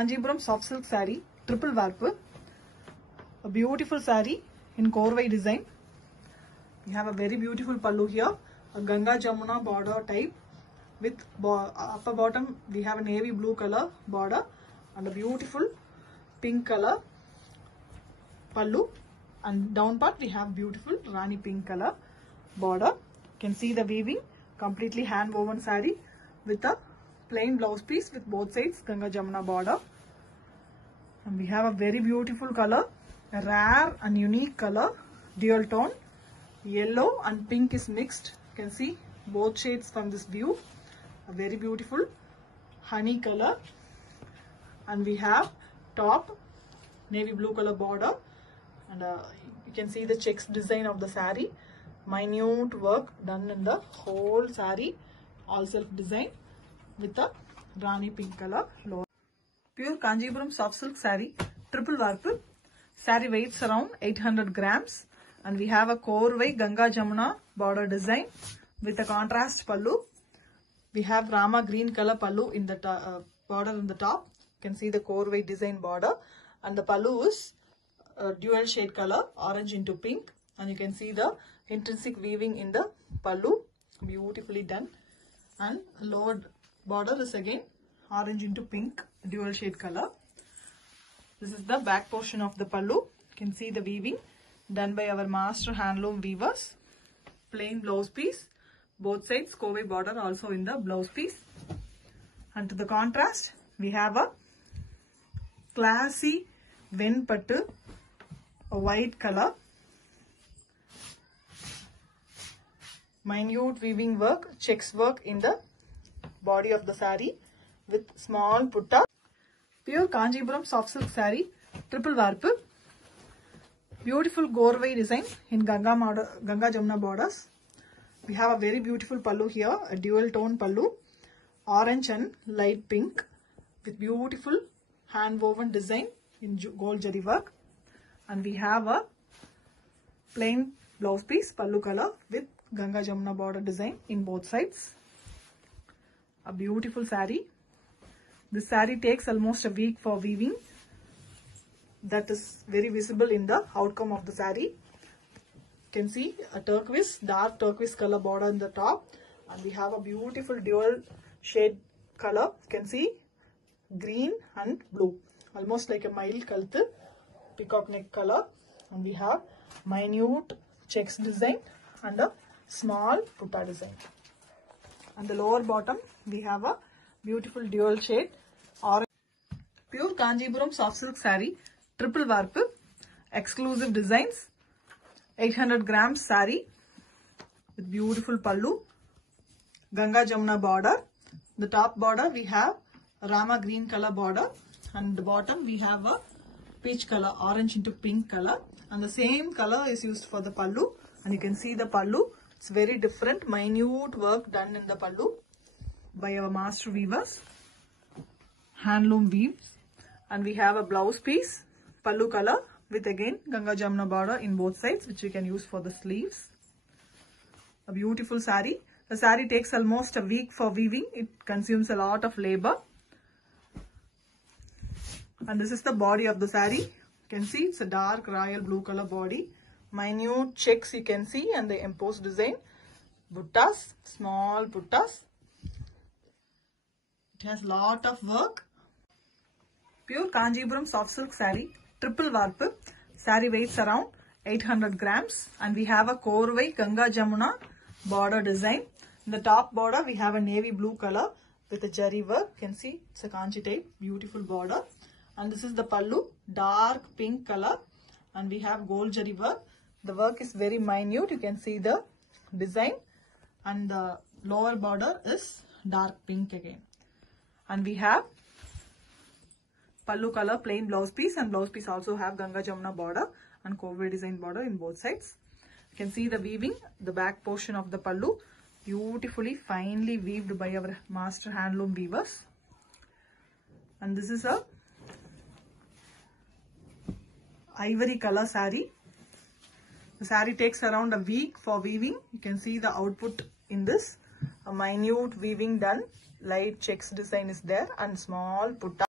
Kanjipuram soft silk saree, triple warp. A beautiful saree in Korvai design. We have a very beautiful pallu here, a Ganga Jamuna border type with upper bottom we have a navy blue color border and a beautiful pink color pallu, and down part we have beautiful Rani pink color border. You can see the weaving, completely hand woven saree with a plain blouse piece with both sides Ganga Jamuna border. And we have a very beautiful color, a rare and unique color, dual tone, yellow and pink is mixed. You can see both shades from this view. A very beautiful honey color, and we have top navy blue color border, and you can see the checks design of the saree. Minute work done in the whole saree, all self design with a Rani pink color lower. Pure Kanjipuram soft silk saree, triple warp. Saree weighs around 800 grams, and we have a Korvai Ganga Jamuna border design with a contrast pallu. We have Rama green color pallu in the border in the top. You can see the Korvai design border, and the pallu is dual shade color, orange into pink, and you can see the intrinsic weaving in the pallu, beautifully done. And lower border is again orange into pink, dual shade color. This is the back portion of the pallu. You can see the weaving done by our master handloom weavers. Plain blouse piece, both sides Kovai border also in the blouse piece. And to the contrast, we have a classy venpattu, a white color. Minute weaving work, checks work in the body of the saree with small putta. Pure Kanjipuram soft silk saree, triple warp. Beautiful Korvai design in Ganga Jamuna borders. We have a very beautiful pallu here, a dual tone pallu, orange and light pink with beautiful hand woven design in gold jari work. And we have a plain blouse piece, pallu color with Ganga Jamuna border design in both sides. A beautiful saree. This saree takes almost a week for weaving. That is very visible in the outcome of the saree. You can see a turquoise, dark turquoise color border in the top, and we have a beautiful dual shade color. You can see green and blue, almost like a mild kalth peacock neck color, and we have minute checks design and a small putta design. And the lower bottom we have a beautiful dual shade orange. Pure Kanjipuram soft silk saree, triple warp, exclusive designs, 800 grams saree with beautiful pallu, Ganga Jamuna border. The top border we have Rama green color border, and the bottom we have a peach color, orange into pink color, and the same color is used for the pallu. And you can see the pallu, it's very different, minute work done in the pallu by our master weavers, handloom weaves. And we have a blouse piece, pallu color with again Ganga Jamuna border in both sides, which we can use for the sleeves. A beautiful saree. The saree takes almost a week for weaving. It consumes a lot of labor. And this is the body of the saree. You can see it's a dark royal blue color body. Minute checks you can see, and the embossed design. Buttas, small buttas. It has lot of work. Pure Kanjipuram soft silk saree, triple warp. Saree weighs around 800 grams, and we have a Korvai Ganga Jamuna border design. In the top border we have a navy blue color with a jari work. You can see it's a kanchi type, beautiful border. And this is the pallu, dark pink color, and we have gold jari work. The work is very minute. You can see the design, and the lower border is dark pink again. And we have pallu color plain blouse piece, and blouse piece also have Ganga Jamuna border and Korvai design border in both sides. You can see the weaving, the back portion of the pallu, beautifully finely weaved by our master handloom weavers. And this is a ivory color saree. The saree takes around a week for weaving. You can see the output in this. A minute weaving done. Light checks design is there and small putta.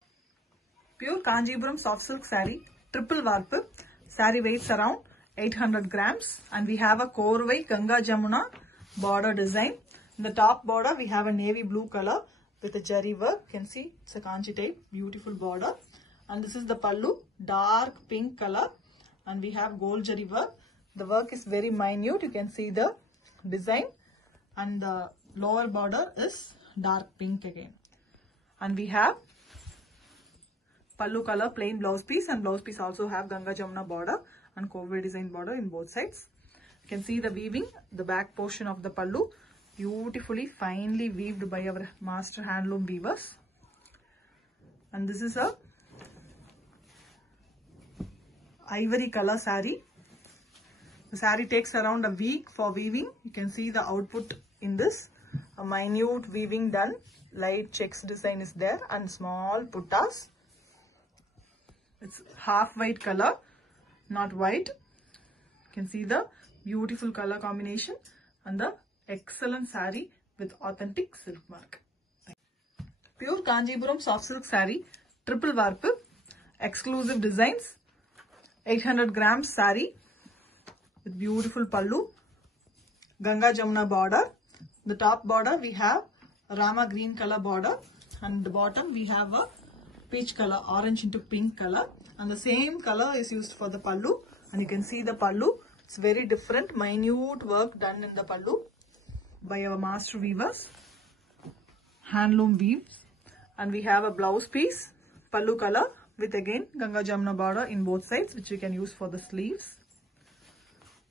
Pure Kanjipuram soft silk saree, triple warp. Saree weighs around 800 grams and we have a Korvai Ganga Jamuna border design. In the top border we have a navy blue color with a jari work. You can see it's a kanchi type, beautiful border. And this is the pallu, dark pink color, and we have gold jari work. The work is very minute. You can see the design, and the lower border is dark pink again. And we have pallu color plain blouse piece, and blouse piece also have Ganga Jamuna border and Korvai design border in both sides. You can see the weaving, the back portion of the pallu, beautifully finely weaved by our master handloom weavers. And this is a ivory color saree. The saree takes around a week for weaving. You can see the output in this. A minute weaving done. Light checks design is there and small puttas. It's half white color, not white. You can see the beautiful color combination and the excellent saree with authentic silk mark. Pure Kanjipuram soft silk saree, triple warp, exclusive designs. 800 grams saree with beautiful pallu, Ganga Jamuna border. The top border we have a Rama green color border, and the bottom we have a peach color, orange into pink color, and the same color is used for the pallu. And you can see the pallu, it's very different, minute work done in the pallu by our master weavers, handloom weaves. And we have a blouse piece, pallu color, with again Ganga Jamuna border in both sides, which we can use for the sleeves.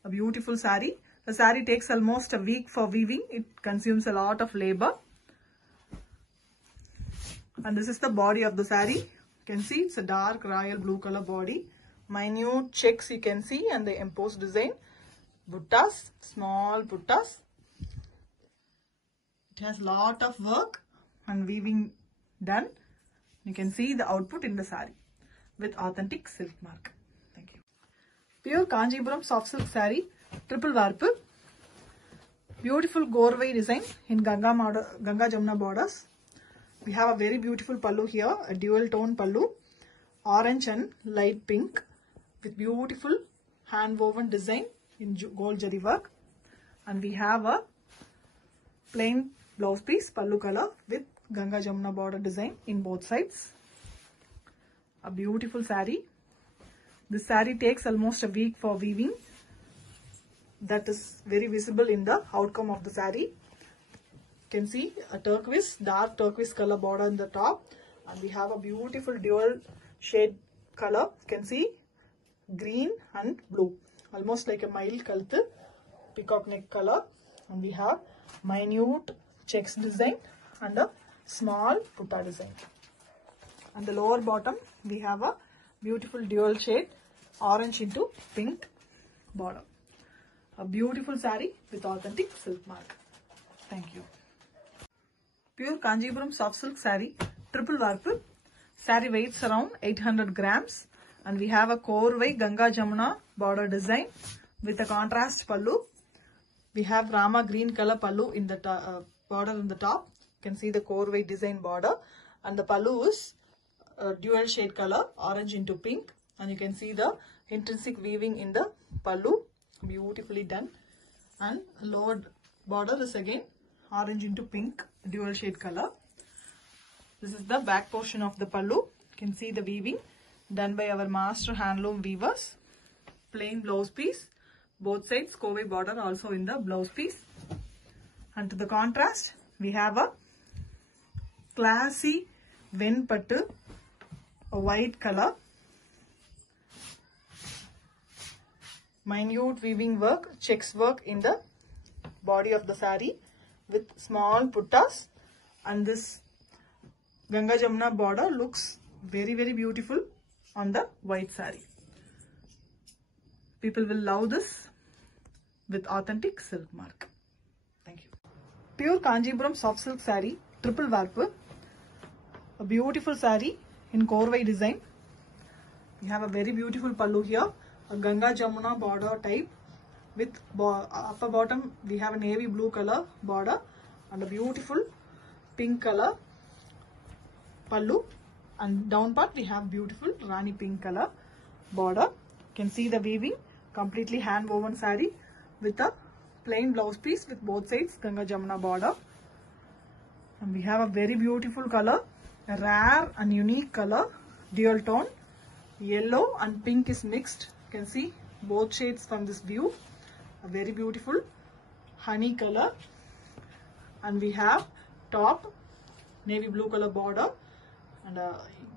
A beautiful saree. The saree takes almost a week for weaving. It consumes a lot of labor. And this is the body of the saree. You can see it's a dark royal blue color body. Minute checks you can see, and the embossed design. Buttas, small buttas. It has lot of work and weaving done. You can see the output in the saree with authentic silk mark. Thank you. Pure Kanjipuram soft silk saree, triple warp. Beautiful Korvai design in Ganga Jamuna borders. We have a very beautiful pallu here, a dual tone pallu, orange and light pink, with beautiful hand woven design in gold jari work. And we have a plain blouse piece, pallu color, with Ganga Jamuna border design in both sides. A beautiful saree. This saree takes almost a week for weaving. That is very visible in the outcome of the saree. You can see a turquoise, dark turquoise color border in the top, and we have a beautiful dual shade color. You can see green and blue, almost like a mild kalth peacock neck color. And we have minute checks design and a small putta design. And the lower bottom we have a beautiful dual shade orange into pink border. A beautiful saree with authentic silk mark. Thank you. Pure Kanjipuram soft silk saree, triple warp. Saree weighs around 800 grams, and we have a Korvai Ganga Jamuna border design with a contrast pallu. We have Rama green color pallu in the border in the top. You can see the Korvai design border, and the pallu is dual shade color, orange into pink, and you can see the intrinsic weaving in the pallu, beautifully done. And lower border is again orange into pink, dual shade color. This is the back portion of the pallu. You can see the weaving done by our master handloom weavers. Plain blouse piece, both sides Korvai border also in the blouse piece. And to the contrast, we have a classy venpattu, a white color. Minute weaving work, checks work in the body of the saree with small puttas, and this Ganga Jamuna border looks very, very beautiful on the white saree. People will love this with authentic silk mark. Thank you. Pure Kanjipuram soft silk saree, triple warp. A beautiful saree in Korvai design. We have a very beautiful pallu here, a Ganga Jamuna border type with upper bottom we have a navy blue color border and a beautiful pink color pallu, and down part we have beautiful Rani pink color border. You can see the weaving, completely hand woven saree with a plain blouse piece with both sides Ganga Jamuna border. And we have a very beautiful color, a rare and unique color, dual tone, yellow and pink is mixed. You can see both shades from this view, a very beautiful honey color. And we have top navy blue color border, and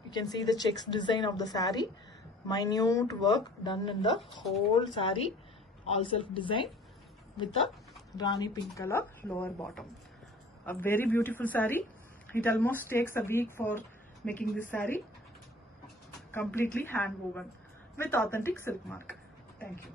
you can see the checks design of the saree, minute work done in the whole saree, all self design with a Rani pink color lower bottom. A very beautiful saree. It almost takes a week for making this saree, completely hand woven with authentic silk mark. Thank you.